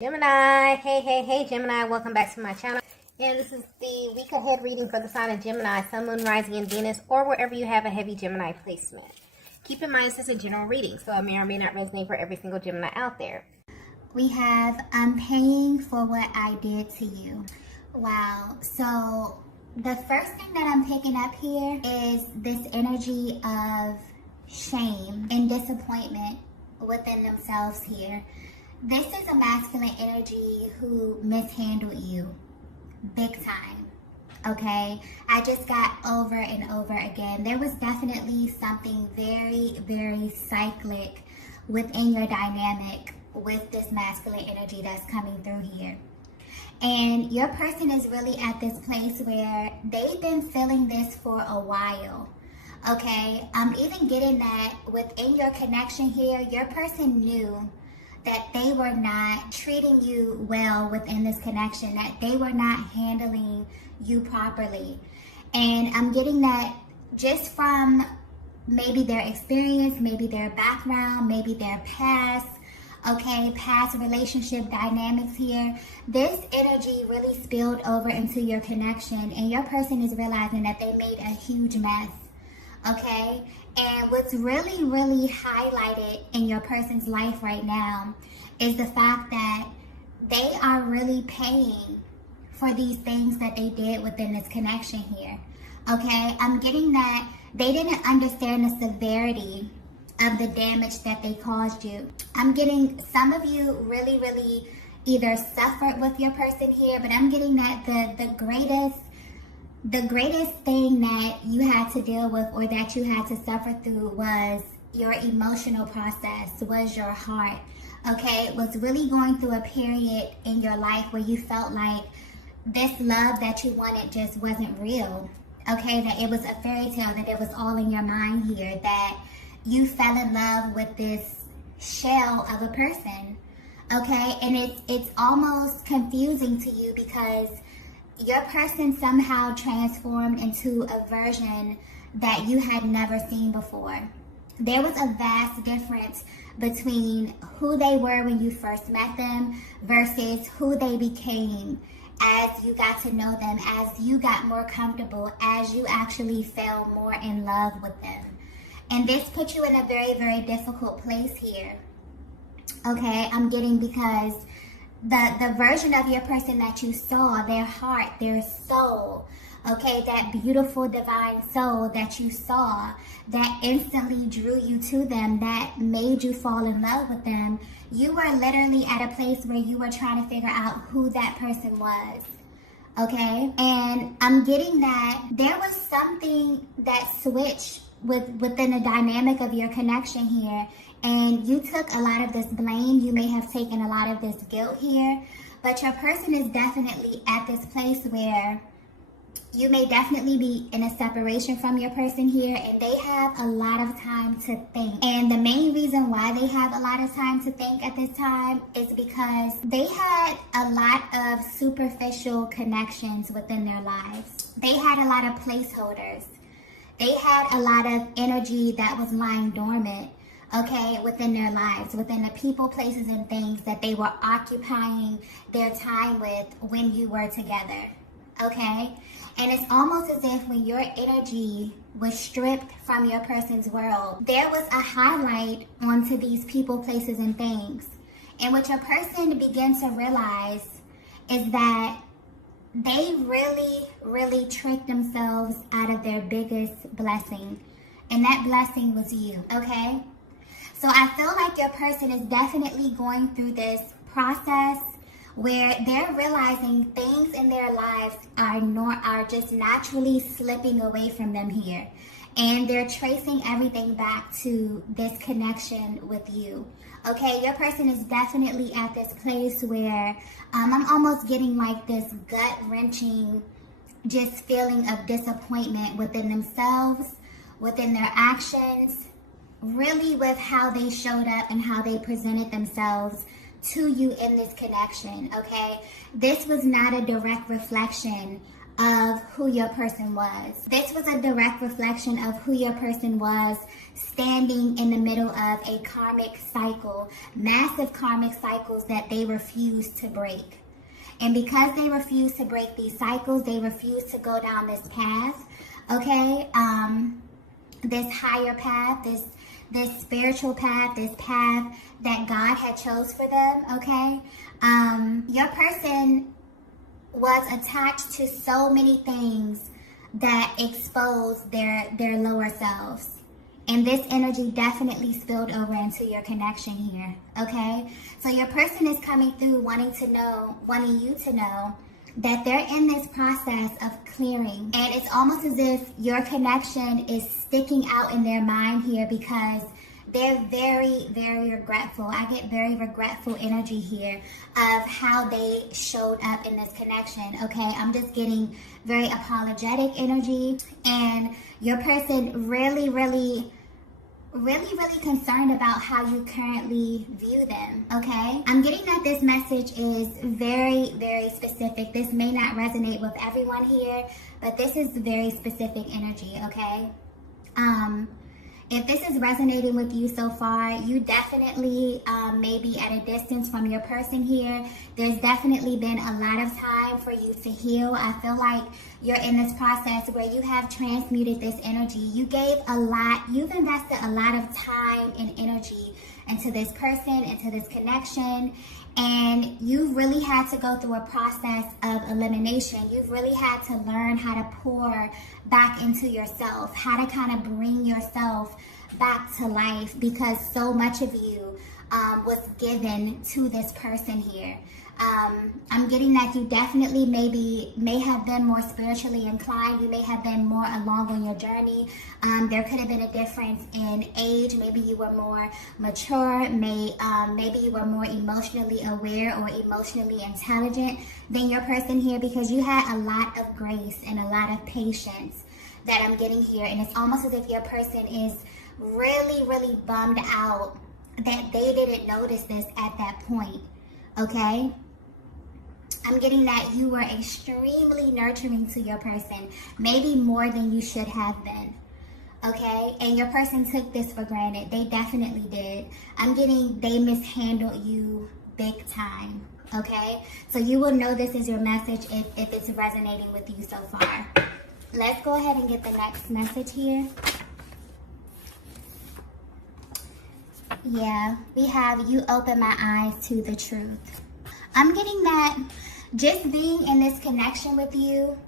Gemini, hey Gemini, welcome back to my channel. And this is the week ahead reading for the sign of Gemini, Sun, Moon, Rising, and Venus, or wherever you have a heavy Gemini placement. Keep in mind this is a general reading, so it may or may not resonate for every single Gemini out there. We have, I'm paying for what I did to you. Wow. So the first thing that I'm picking up here is this energy of shame and disappointment within themselves here. This is a masculine energy who mishandled you big time, okay? I just got over and over again. There was definitely something very, very cyclic within your dynamic with this masculine energy that's coming through here. And your person is really at this place where they've been feeling this for a while, okay? I'm even getting that within your connection here, your person knew that they were not treating you well within this connection, that they were not handling you properly. And I'm getting that just from maybe their experience, maybe their background, maybe their past, okay, past relationship dynamics here. This energy really spilled over into your connection, and your person is realizing that they made a huge mess, okay? And what's really, really highlighted in your person's life right now is the fact that they are really paying for these things that they did within this connection here, okay? I'm getting that they didn't understand the severity of the damage that they caused you. I'm getting some of you really, really either suffered with your person here, but I'm getting that the greatest thing that you had to deal with or that you had to suffer through was your emotional process, was your heart, okay? It was really going through a period in your life where you felt like this love that you wanted just wasn't real, okay? That it was a fairy tale, that it was all in your mind here, that you fell in love with this shell of a person, okay? And it's almost confusing to you because your person somehow transformed into a version that you had never seen before. There was a vast difference between who they were when you first met them versus who they became as you got to know them, as you got more comfortable, as you actually fell more in love with them. And this put you in a very, very difficult place here, okay? I'm getting because the version of your person that you saw, their heart, their soul, okay, that beautiful divine soul that you saw, that instantly drew you to them, that made you fall in love with them, you were literally at a place where you were trying to figure out who that person was, okay? And I'm getting that there was something that switched within the dynamic of your connection here, and you took a lot of this blame. You may have taken a lot of this guilt here, but your person is definitely at this place where you may definitely be in a separation from your person here, and they have a lot of time to think. And the main reason why they have a lot of time to think at this time is because they had a lot of superficial connections within their lives. They had a lot of placeholders. They had a lot of energy that was lying dormant, okay, within their lives, within the people, places, and things that they were occupying their time with when you were together, okay? And it's almost as if when your energy was stripped from your person's world, there was a highlight onto these people, places, and things. And what your person began to realize is that they really, really tricked themselves out of their biggest blessing. And that blessing was you, okay? So I feel like your person is definitely going through this process where they're realizing things in their lives are just naturally slipping away from them here. And they're tracing everything back to this connection with you. Okay, your person is definitely at this place where I'm almost getting like this gut-wrenching just feeling of disappointment within themselves, within their actions, really with how they showed up and how they presented themselves to you in this connection, okay? This was not a direct reflection of who your person was. This was a direct reflection of who your person was, standing in the middle of a karmic cycle, massive karmic cycles that they refused to break. And because they refused to break these cycles, they refused to go down this path, okay? This higher path, this spiritual path, this path that God had chose for them, okay? Your person was attached to so many things that exposed their lower selves. And this energy definitely spilled over into your connection here, okay? So your person is coming through wanting you to know that they're in this process of clearing. And it's almost as if your connection is sticking out in their mind here because they're very, very regretful. I get very regretful energy here of how they showed up in this connection, okay? I'm just getting very apologetic energy. And your person really concerned about how you currently view them, okay? I'm getting that this message is very, very specific. This may not resonate with everyone here, but this is very specific energy, okay? If this is resonating with you so far, you definitely may be at a distance from your person here. There's definitely been a lot of time for you to heal. I feel like you're in this process where you have transmuted this energy. You gave a lot, you've invested a lot of time and energy into this person, into this connection, and you really had to go through a process of elimination. You've really had to learn how to pour back into yourself, how to kind of bring yourself back to life because so much of you was given to this person here. I'm getting that you definitely may have been more spiritually inclined. You may have been more along on your journey. There could have been a difference in age. Maybe you were more mature. Maybe you were more emotionally aware or emotionally intelligent than your person here because you had a lot of grace and a lot of patience that I'm getting here. And it's almost as if your person is really bummed out that they didn't notice this at that point, okay? I'm getting that you were extremely nurturing to your person, maybe more than you should have been, okay? And your person took this for granted. They definitely did. I'm getting they mishandled you big time, okay? So you will know this is your message if it's resonating with you so far. Let's go ahead and get the next message here. Yeah, we have you open my eyes to the truth. I'm getting that just being in this connection with you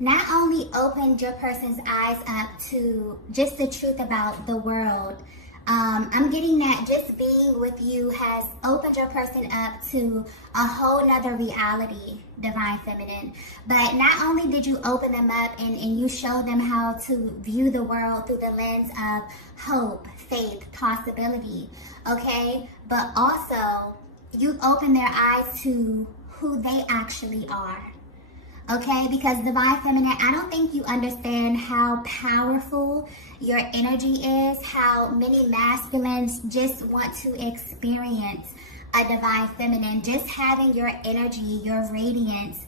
not only opened your person's eyes up to just the truth about the world. I'm getting that just being with you has opened your person up to a whole nother reality, Divine Feminine. But not only did you open them up and you show them how to view the world through the lens of hope, faith, possibility, okay? But also, you've opened their eyes to who they actually are. Okay, because Divine Feminine, I don't think you understand how powerful your energy is, how many masculines just want to experience a Divine Feminine. Just having your energy, your radiance,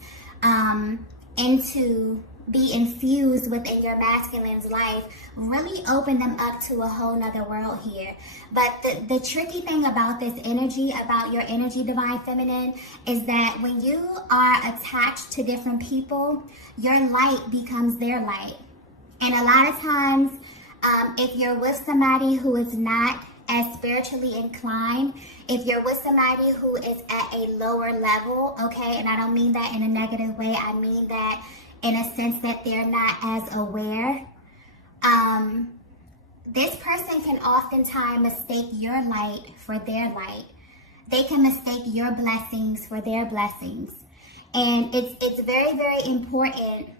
be infused within your masculine's life really open them up to a whole nother world here. But the tricky thing about this energy, about your energy, Divine Feminine, is that when you are attached to different people, your light becomes their light. And a lot of times, if you're with somebody who is not as spiritually inclined, if you're with somebody who is at a lower level, okay, and I don't mean that in a negative way, I mean that in a sense that they're not as aware, this person can oftentimes mistake your light for their light. They can mistake your blessings for their blessings. And it's very, very important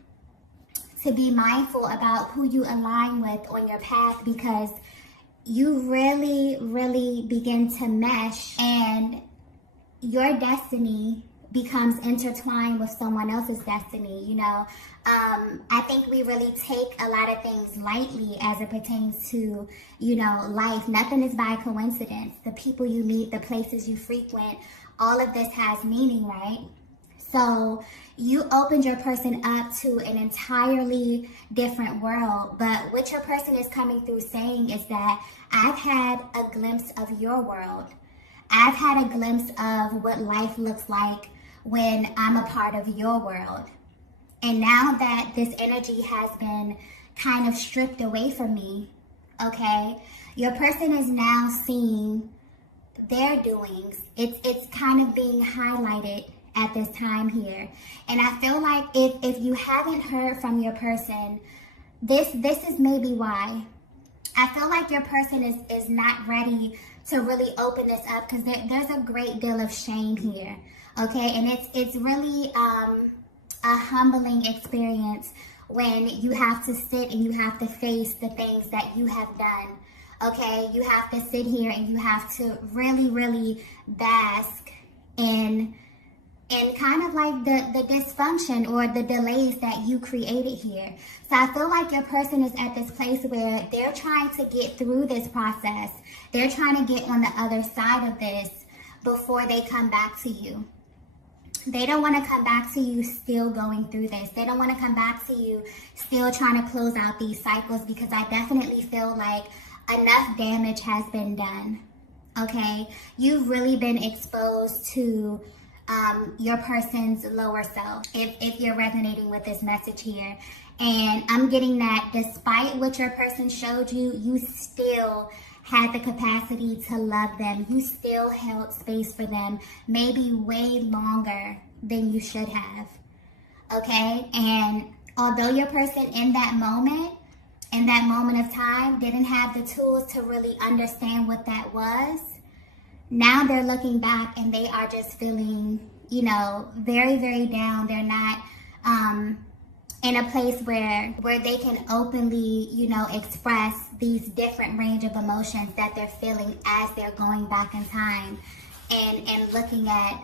to be mindful about who you align with on your path, because you really begin to mesh and your destiny becomes intertwined with someone else's destiny, you know. I think we really take a lot of things lightly as it pertains to, you know, life. Nothing is by coincidence. The people you meet, the places you frequent, all of this has meaning, right? So you opened your person up to an entirely different world. But what your person is coming through saying is that I've had a glimpse of your world. I've had a glimpse of what life looks like when I'm a part of your world. And now that this energy has been kind of stripped away from me, okay, your person is now seeing their doings. It's kind of being highlighted at this time here. And I feel like if you haven't heard from your person, this is maybe why. I feel like your person is not ready to really open this up, because there's a great deal of shame here, okay? And it's really a humbling experience when you have to sit and you have to face the things that you have done, okay? You have to sit here and you have to really, really bask in kind of like the dysfunction or the delays that you created here. So I feel like your person is at this place where they're trying to get through this process. They're trying to get on the other side of this before they come back to you. They don't want to come back to you still going through this. They don't want to come back to you still trying to close out these cycles, because I definitely feel like enough damage has been done, okay? You've really been exposed to your person's lower self, if you're resonating with this message here. And I'm getting that despite what your person showed you, you still had the capacity to love them. You still held space for them, maybe way longer than you should have, okay? And although your person in that moment of time, didn't have the tools to really understand what that was, now they're looking back and they are just feeling, you know, very, very down. They're not in a place where they can openly, you know, express these different range of emotions that they're feeling as they're going back in time and looking at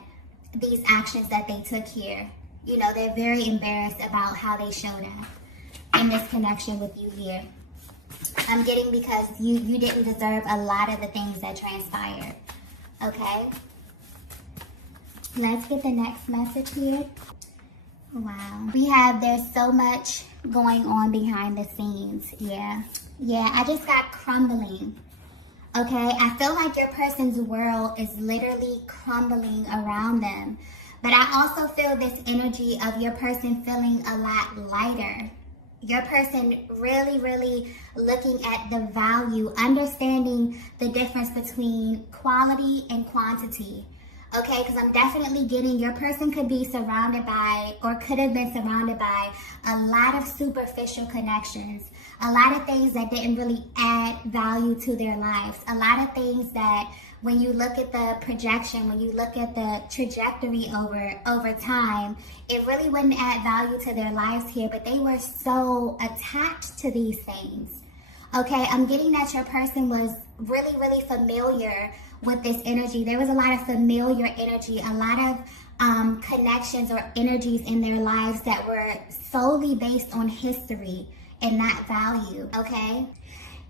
these actions that they took here. You know, they're very embarrassed about how they showed up in this connection with you here. I'm getting because you didn't deserve a lot of the things that transpired. Okay, let's get the next message here. Wow, we have, there's so much going on behind the scenes. Yeah, I just got crumbling. Okay, I feel like your person's world is literally crumbling around them. But I also feel this energy of your person feeling a lot lighter. Your person really, really looking at the value, understanding the difference between quality and quantity. Okay, because I'm definitely getting your person could be surrounded by, or could have been surrounded by, a lot of superficial connections. A lot of things that didn't really add value to their lives. A lot of things that when you look at the projection, when you look at the trajectory over time, it really wouldn't add value to their lives here, but they were so attached to these things. Okay, I'm getting that your person was really, really familiar with this energy. There was a lot of familiar energy, a lot of connections or energies in their lives that were solely based on history and not value, okay?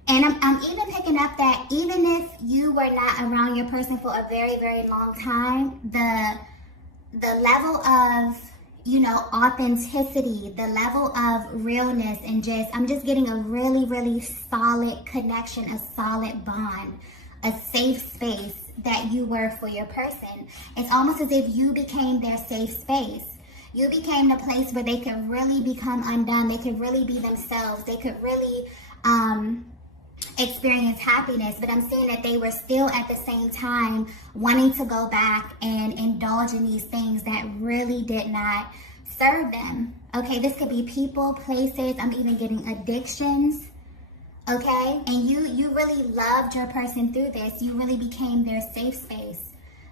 And I'm even picking up that even if you were not around your person for a very, very long time, the level of, you know, authenticity, the level of realness, and just, I'm just getting a really, really solid connection, a solid bond, a safe space that you were for your person. It's almost as if you became their safe space. You became the place where they could really become undone. They could really be themselves. They could really experience happiness. But I'm seeing that they were still at the same time wanting to go back and indulge in these things that really did not serve them. Okay, this could be people, places. I'm even getting addictions. Okay, and you really loved your person through this. You really became their safe space.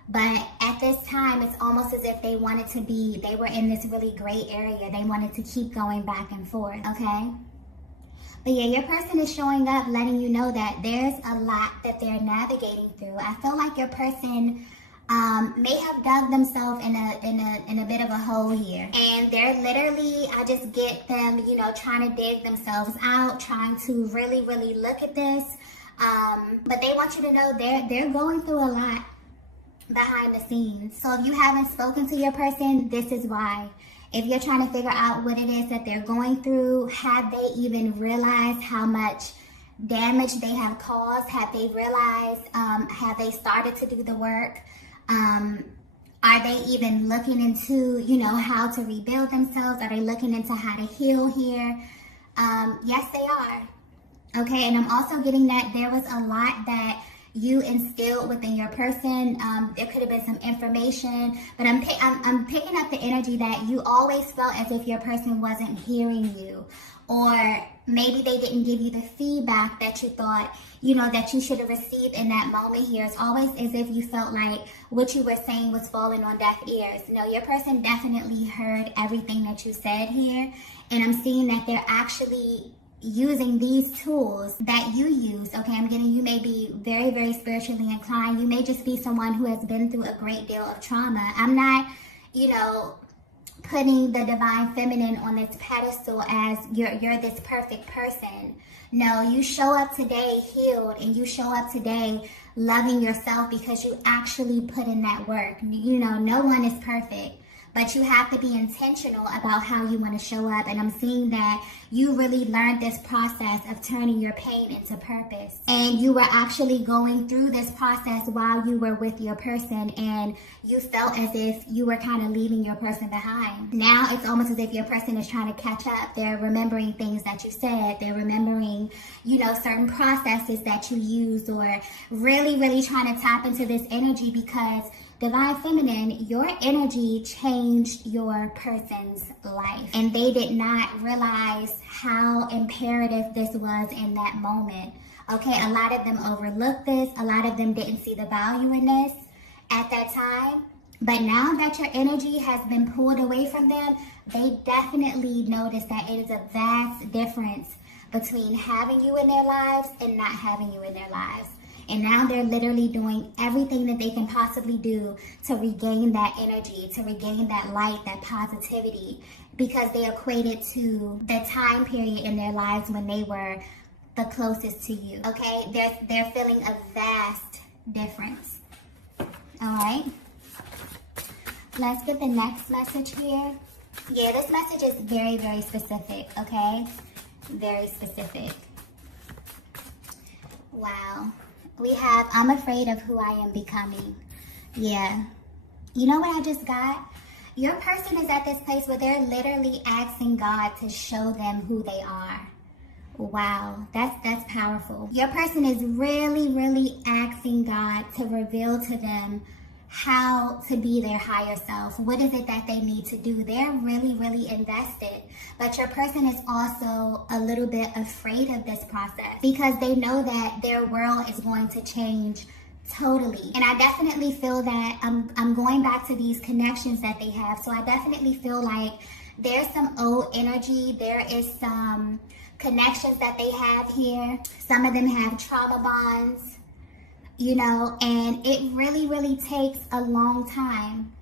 But at this time, it's almost as if they wanted to be, they were in this really gray area. They wanted to keep going back and forth, okay? But yeah, your person is showing up, letting you know that there's a lot that they're navigating through. I feel like your person may have dug themselves in a bit of a hole here. And they're literally, I just get them, you know, trying to dig themselves out, trying to really, really look at this. But they want you to know they're going through a lot. behind the scenes. So if you haven't spoken to your person, this is why. If you're trying to figure out what it is that they're going through, have they even realized how much damage they have caused? Have they realized, have they started to do the work? Are they even looking into, how to rebuild themselves? Are they looking into how to heal here? Yes, they are. Okay, and I'm also getting that there was a lot that you instilled within your person. There could have been some information, but I'm picking up the energy that you always felt as if your person wasn't hearing you, or maybe they didn't give you the feedback that you thought, that you should have received in that moment here. It's always as if you felt like what you were saying was falling on deaf ears. No, your person definitely heard everything that you said here, and I'm seeing that they're actually using these tools that you use. Okay, I'm getting you may be very, very spiritually inclined. You may just be someone who has been through a great deal of trauma. I'm not, putting the divine feminine on this pedestal as you're this perfect person. No, you show up today healed, and you show up today loving yourself because you actually put in that work. No one is perfect, but you have to be intentional about how you want to show up. And I'm seeing that you really learned this process of turning your pain into purpose. And you were actually going through this process while you were with your person, and you felt as if you were kind of leaving your person behind. Now it's almost as if your person is trying to catch up. They're remembering things that you said. They're remembering, certain processes that you used, or really, really trying to tap into this energy because Divine Feminine, your energy changed your person's life, and they did not realize how imperative this was in that moment. Okay, a lot of them overlooked this. A lot of them didn't see the value in this at that time. But now that your energy has been pulled away from them, they definitely notice that it is a vast difference between having you in their lives and not having you in their lives. And now they're literally doing everything that they can possibly do to regain that energy, to regain that light, that positivity, because they equate it to the time period in their lives when they were the closest to you. Okay, they're feeling a vast difference. All right, let's get the next message here. Yeah, this message is very, very specific. Okay, very specific. Wow. We have, I'm afraid of who I am becoming. Yeah. You know what I just got? Your person is at this place where they're literally asking God to show them who they are. Wow, that's powerful. Your person is really, really asking God to reveal to them how to be their higher self. What is it that they need to do? They're really, really invested. But your person is also a little bit afraid of this process because they know that their world is going to change totally. And I definitely feel that I'm going back to these connections that they have. So I definitely feel like there's some old energy. There is some connections that they have here. Some of them have trauma bonds. And it really, really takes a long time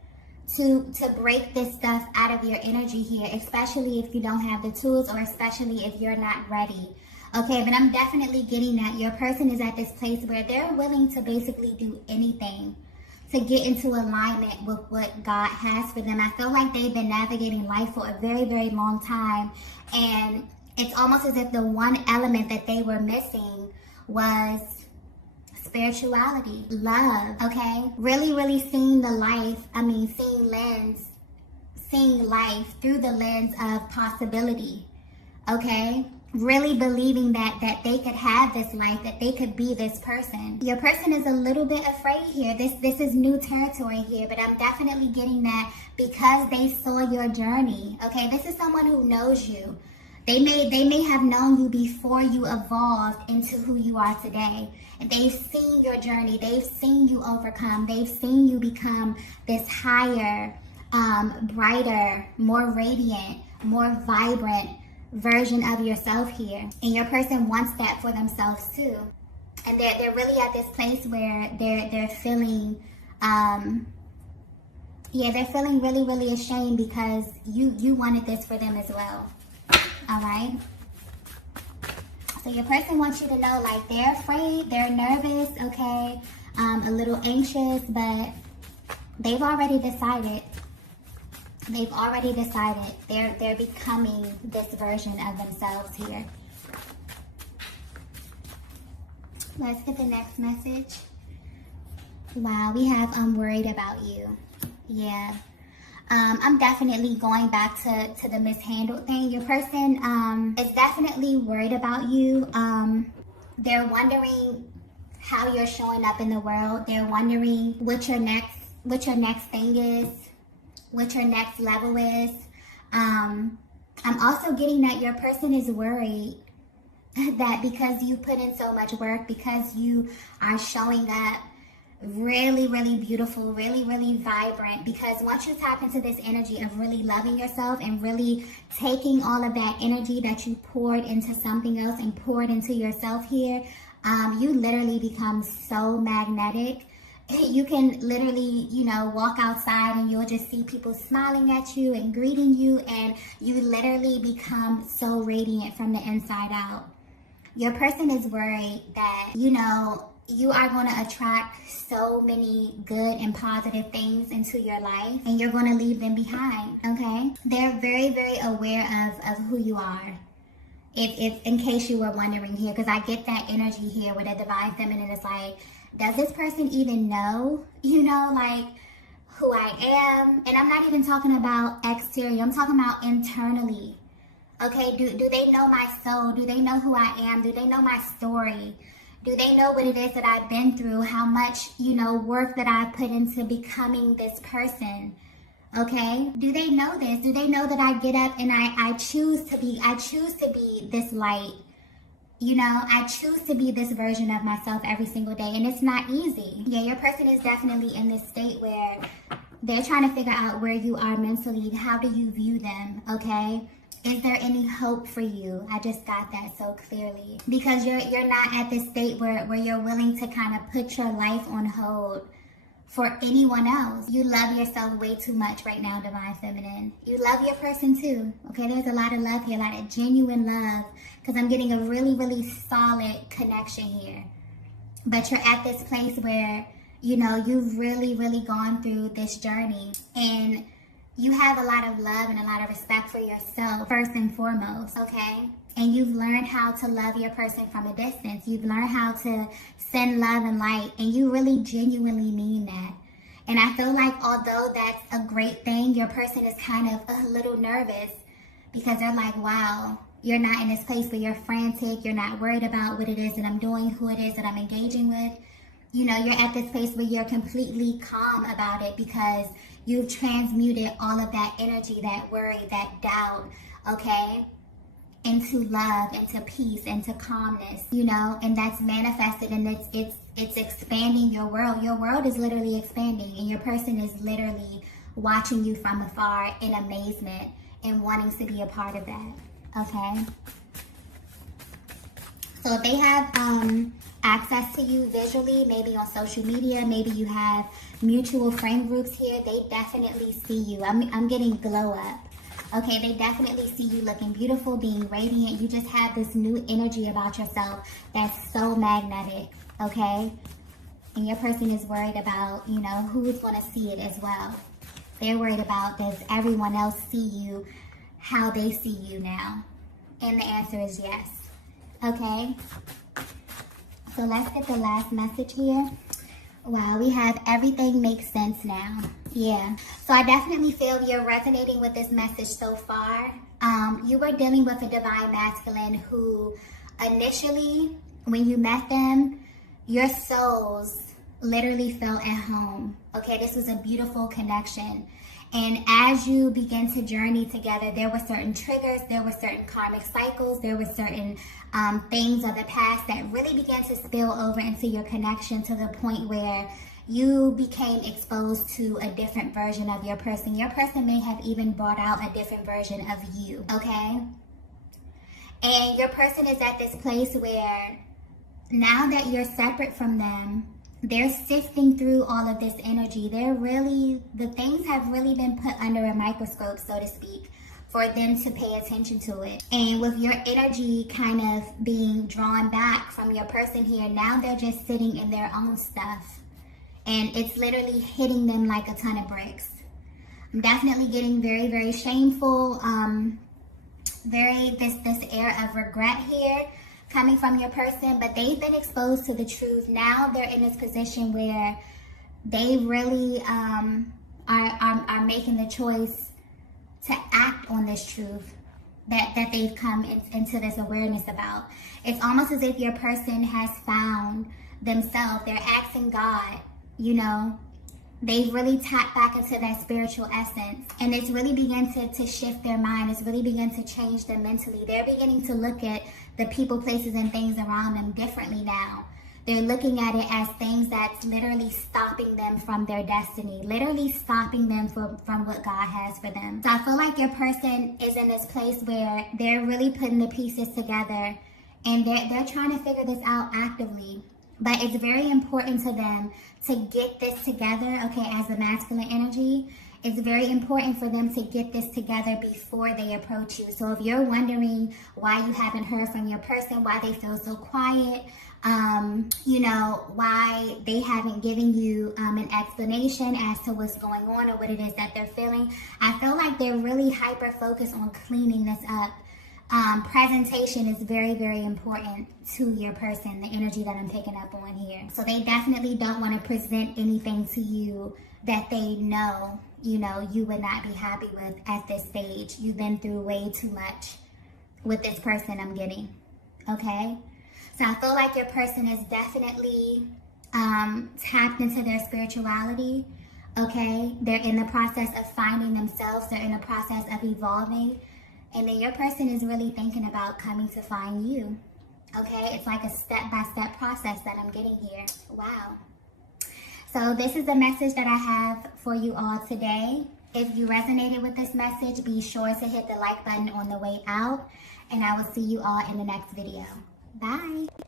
to break this stuff out of your energy here, especially if you don't have the tools, or especially if you're not ready. Okay, but I'm definitely getting that your person is at this place where they're willing to basically do anything to get into alignment with what God has for them. I feel like they've been navigating life for a very, very long time, and it's almost as if the one element that they were missing was spirituality, love. Okay, really, really seeing life through the lens of possibility. Okay, really believing that they could have this life, that they could be this person. Your person is a little bit afraid here. This is new territory here, but I'm definitely getting that because they saw your journey. Okay, this is someone who knows you. They may have known you before you evolved into who you are today. And they've seen your journey. They've seen you overcome. They've seen you become this higher, brighter, more radiant, more vibrant version of yourself here. And your person wants that for themselves too. And they're really at this place where they're feeling they're feeling really, really ashamed because you wanted this for them as well. All right. So your person wants you to know, like, they're afraid, they're nervous, okay, a little anxious, but they've already decided. They've already decided they're becoming this version of themselves here. Let's get the next message. Wow, we have I'm worried about you. Yeah. I'm definitely going back to the mishandled thing. Your person is definitely worried about you. They're wondering how you're showing up in the world. They're wondering what your next thing is, what your next level is. I'm also getting that your person is worried that because you put in so much work, because you are showing up really, really beautiful, really, really vibrant, because once you tap into this energy of really loving yourself and really taking all of that energy that you poured into something else and poured into yourself here, you literally become so magnetic. You can literally, walk outside and you'll just see people smiling at you and greeting you, and you literally become so radiant from the inside out. Your person is worried that, you are going to attract so many good and positive things into your life, and you're going to leave them behind, okay? They're very, very aware of who you are. If in case you were wondering here, because I get that energy here with a divine feminine. It's like, does this person even know, who I am? And I'm not even talking about exterior. I'm talking about internally. Okay, do they know my soul? Do they know who I am? Do they know my story? Do they know what it is that I've been through? How much, work that I put into becoming this person? Okay? Do they know this? Do they know that I get up and I choose to be this light? I choose to be this version of myself every single day, and it's not easy. Yeah, your person is definitely in this state where they're trying to figure out where you are mentally. How do you view them? Okay? Is there any hope for you? I just got that so clearly. Because you're not at this state where you're willing to kind of put your life on hold for anyone else. You love yourself way too much right now, Divine Feminine. You love your person too. Okay, there's a lot of love here, a lot of genuine love. Because I'm getting a really, really solid connection here. But you're at this place where, you've really, really gone through this journey. And you have a lot of love and a lot of respect for yourself, first and foremost, okay? And you've learned how to love your person from a distance. You've learned how to send love and light, and you really genuinely mean that. And I feel like although that's a great thing, your person is kind of a little nervous because they're like, wow, you're not in this place where you're frantic. You're not worried about what it is that I'm doing, who it is that I'm engaging with. You're at this place where you're completely calm about it because you've transmuted all of that energy, that worry, that doubt, okay, into love, into peace, into calmness, and that's manifested, and it's expanding your world. Your world is literally expanding, and your person is literally watching you from afar in amazement and wanting to be a part of that, okay? So if they have access to you visually, maybe on social media, maybe you have mutual friend groups here, they definitely see you. I'm getting glow up. Okay, they definitely see you looking beautiful, being radiant. You just have this new energy about yourself that's so magnetic, okay? And your person is worried about, who's going to see it as well. They're worried about, does everyone else see you how they see you now? And the answer is yes. Okay, so let's get the last message here. Wow, we have everything makes sense now. Yeah, so I definitely feel you're resonating with this message so far. You were dealing with a divine masculine who initially, when you met them, your souls literally felt at home. Okay, this was a beautiful connection. And as you begin to journey together, there were certain triggers, there were certain karmic cycles, there were certain things of the past that really began to spill over into your connection to the point where you became exposed to a different version of your person. Your person may have even brought out a different version of you, okay? And your person is at this place where now that you're separate from them, they're sifting through all of this energy. The things have really been put under a microscope, so to speak, for them to pay attention to it. And with your energy kind of being drawn back from your person here, now they're just sitting in their own stuff. and it's literally hitting them like a ton of bricks. I'm definitely getting very, very shameful, this air of regret here coming from your person, but they've been exposed to the truth. Now they're in this position where they really are making the choice to act on this truth that they've come into this awareness about. It's almost as if your person has found themselves. They're asking God, you know, they've really tapped back into that spiritual essence, and it's really begun to shift their mind. It's really begun to change them mentally. They're beginning to look at the people, places, and things around them differently now. They're looking at it as things that's literally stopping them from their destiny, literally stopping them from what God has for them. So I feel like your person is in this place where they're really putting the pieces together, and they're trying to figure this out actively. But it's very important to them to get this together, okay, as the masculine energy. It's very important for them to get this together before they approach you. So if you're wondering why you haven't heard from your person, why they feel so quiet, you know, why they haven't given you an explanation as to what's going on or what it is that they're feeling, I feel like they're really hyper-focused on cleaning this up. Presentation is very, very important to your person, the energy that I'm picking up on here. So they definitely don't want to present anything to you that they know, you know, you would not be happy with at this stage. You've been through way too much with this person, I'm getting, okay? So I feel like your person is definitely tapped into their spirituality, okay? They're in the process of finding themselves. They're in the process of evolving. And then your person is really thinking about coming to find you, okay? It's like a step-by-step process that I'm getting here. Wow. So this is the message that I have for you all today. If you resonated with this message, be sure to hit the like button on the way out. And I will see you all in the next video. Bye.